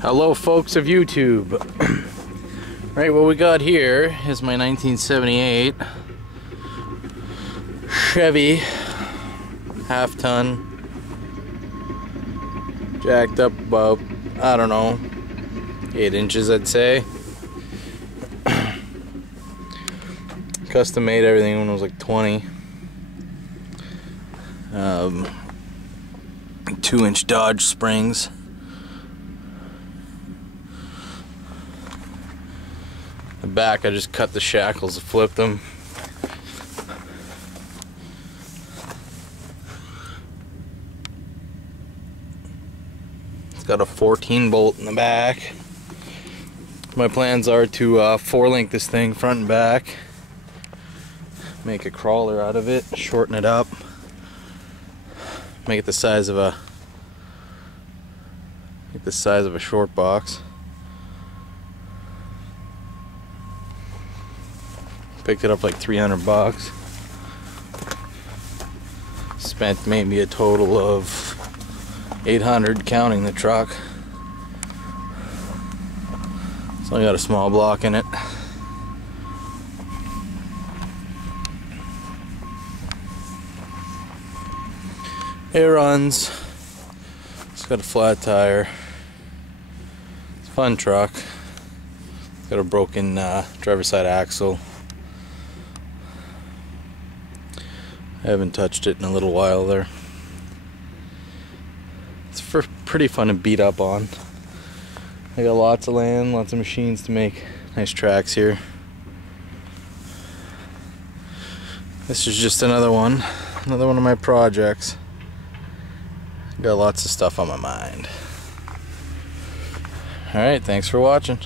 Hello folks of YouTube. Right, what we got here is my 1978 Chevy half-ton, jacked up about, I don't know, 8 inches I'd say. Custom made everything when I was like 20. 2-inch Dodge springs. The back, I just cut the shackles and flipped them. It's got a 14 bolt in the back. My plans are to 4-link this thing front and back, make a crawler out of it, shorten it up, make it the size of a short box. Picked it up like 300 bucks. Spent maybe a total of 800 counting the truck. It's only got a small block in it. It runs. It's got a flat tire. It's a fun truck. It's got a broken driver's side axle. I haven't touched it in a little while there. It's pretty fun to beat up on. I got lots of land, lots of machines to make nice tracks here. This is just another one of my projects. Got lots of stuff on my mind. Alright, thanks for watching.